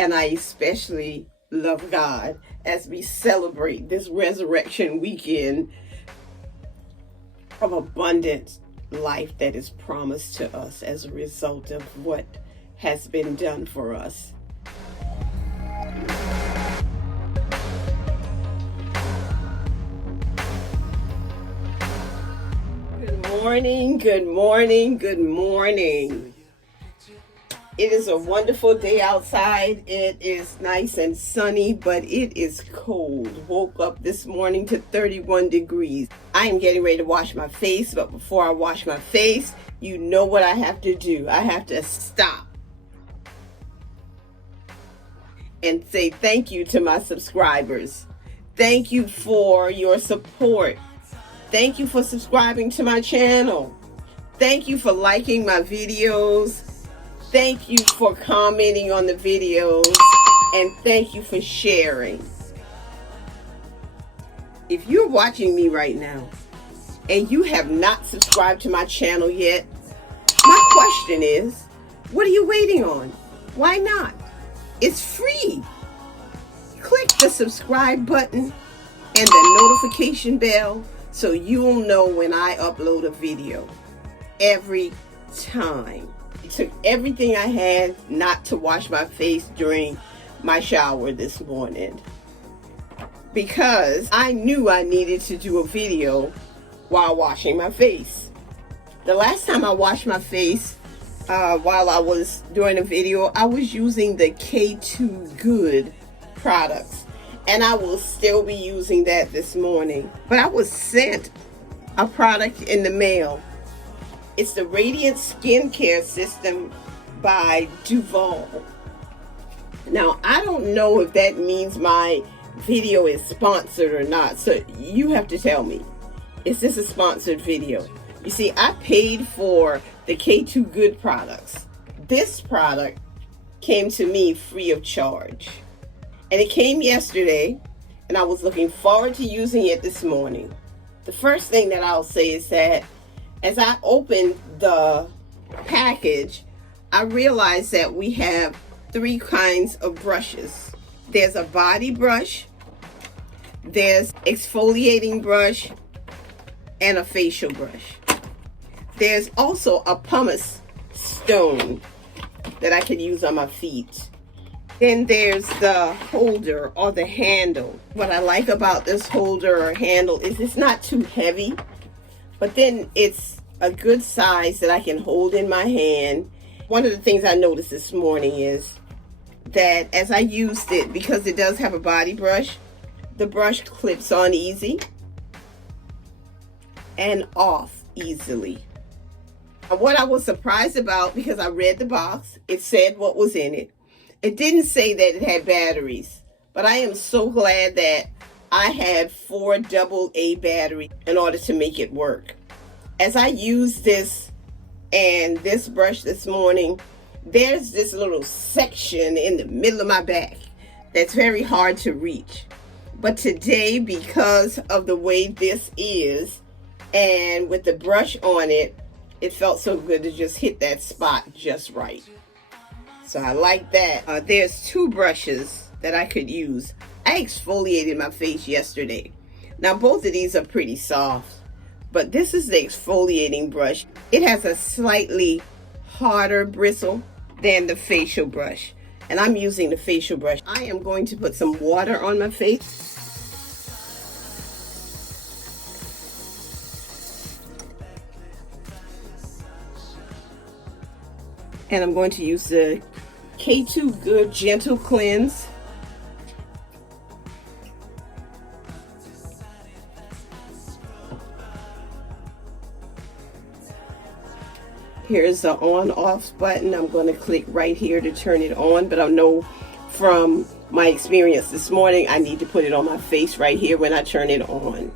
And I especially love God as we celebrate this resurrection weekend of abundant life that is promised to us as a result of what has been done for us. Good morning, good morning, good morning. It is a wonderful day outside. It is nice and sunny, but it is cold. Woke up this morning to 31 degrees. I am getting ready to wash my face, but before I wash my face, you know what I have to do. I have to stop and say thank you to my subscribers. Thank you for your support. Thank you for subscribing to my channel. Thank you for liking my videos. Thank you for commenting on the videos, and thank you for sharing. If you're watching me right now and you have not subscribed to my channel yet, my question is, what are you waiting on? Why not? It's free. Click the subscribe button and the notification bell so you'll know when I upload a video every time. It took everything I had not to wash my face during my shower this morning because I knew I needed to do a video while washing my face. The last time I washed my face while I was doing a video, I was using the K2 Good products, and I will still be using that this morning. But I was sent a product in the mail. It's the Radiance skincare system by Duvolle. Now, I don't know if that means my video is sponsored or not, so you have to tell me. Is this a sponsored video? You see, I paid for the K2 Good products. This product came to me free of charge. And it came yesterday, and I was looking forward to using it this morning. The first thing that I'll say is that as I opened the package, I realized that we have three kinds of brushes. There's a body brush, there's exfoliating brush, and a facial brush. There's also a pumice stone that I could use on my feet. Then there's the holder or the handle. What I like about this holder or handle is it's not too heavy, but then it's a good size that I can hold in my hand. One of the things I noticed this morning is that as I used it, because it does have a body brush, the brush clips on easy and off easily. What I was surprised about, because I read the box, it said what was in it. It didn't say that it had batteries, but I am so glad that I had 4 AA batteries in order to make it work. As I used this and this brush this morning, there's this little section in the middle of my back that's very hard to reach. But today, because of the way this is, and with the brush on it, it felt so good to just hit that spot just right. So I like that. There's 2 brushes that I could use. I exfoliated my face yesterday. Now both of these are pretty soft, but this is the exfoliating brush. It has a slightly harder bristle than the facial brush, and I'm using the facial brush. I am going to put some water on my face. And I'm going to use the K2 Good Gentle Cleanse. Here's the on-off button. I'm going to click right here to turn it on, but I know from my experience this morning, I need to put it on my face right here when I turn it on.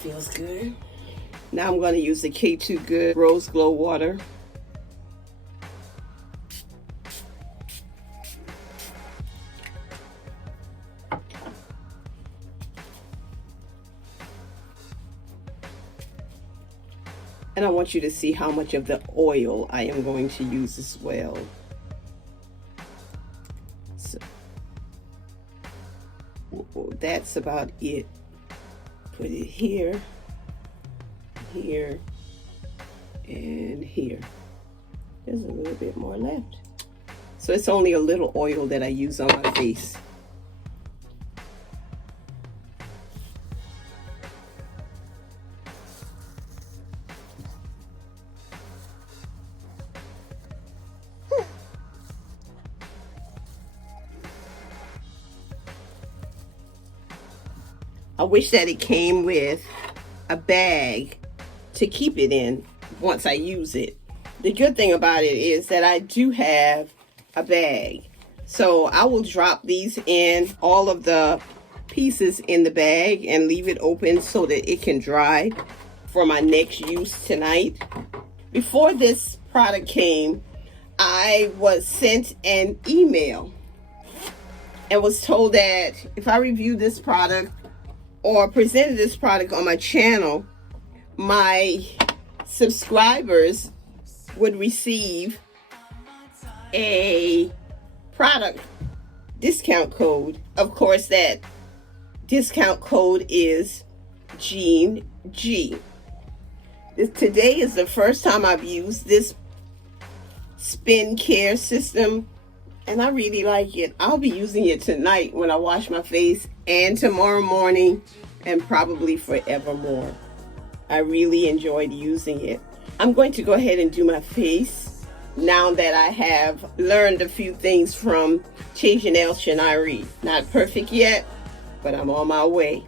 feels good. Now I'm going to use the K2 Good Rose Glow Water. And I want you to see how much of the oil I am going to use as well. So, that's about it. Put it here, here, and here. There's a little bit more left. So it's only a little oil that I use on my face. I wish that it came with a bag to keep it in once I use it. The good thing about it is that I do have a bag. So I will drop these in, all of the pieces in the bag, and leave it open so that it can dry for my next use tonight. Before this product came, I was sent an email and was told that if I reviewed this product or presented this product on my channel, my subscribers would receive a product discount code. Of course, that discount code is Jean G. Today is the first time I've used this spin care system, and I really like it. I'll be using it tonight when I wash my face, and tomorrow morning, and probably forevermore. I really enjoyed using it. I'm going to go ahead and do my face now that I have learned a few things from Janelle Shinari. Not perfect yet, but I'm on my way.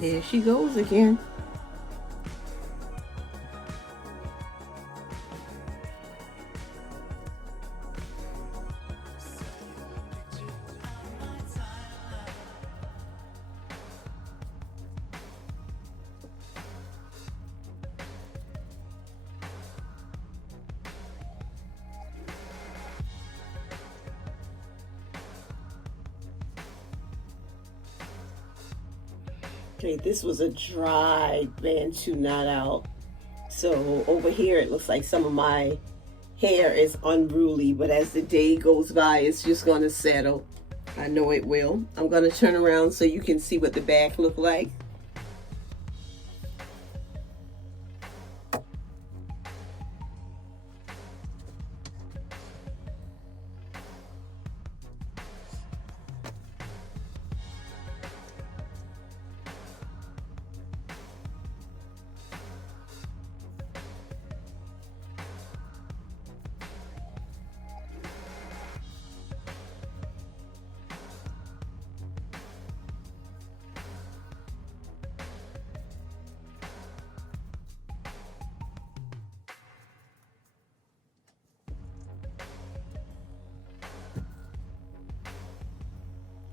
There she goes again. Okay, this was a dry Bantu Knot Out. So over here it looks like some of my hair is unruly, but as the day goes by, it's just gonna settle. I know it will. I'm gonna turn around so you can see what the back look like.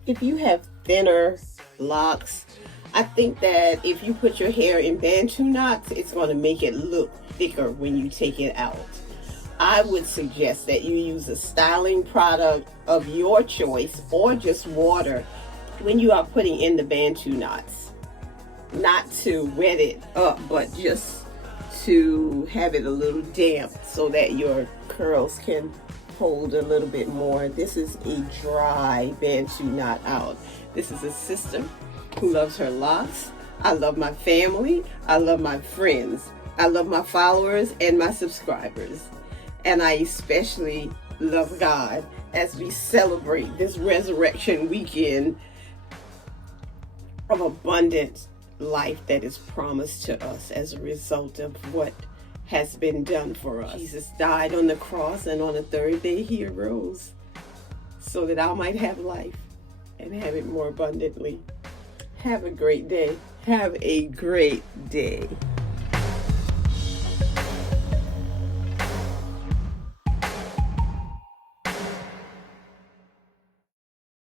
If you have thinner locks, I think that if you put your hair in Bantu knots, it's going to make it look thicker when you take it out. I would suggest that you use a styling product of your choice or just water when you are putting in the Bantu knots. Not to wet it up, but just to have it a little damp so that your curls can hold a little bit more. This is a dry Bantu Knot Out. This is a sister who loves her locks. I love my family. I love my friends. I love my followers and my subscribers. And I especially love God as we celebrate this resurrection weekend of abundant life that is promised to us as a result of what has been done for us. Jesus died on the cross, and on the third day he arose so that I might have life and have it more abundantly. Have a great day. Have a great day.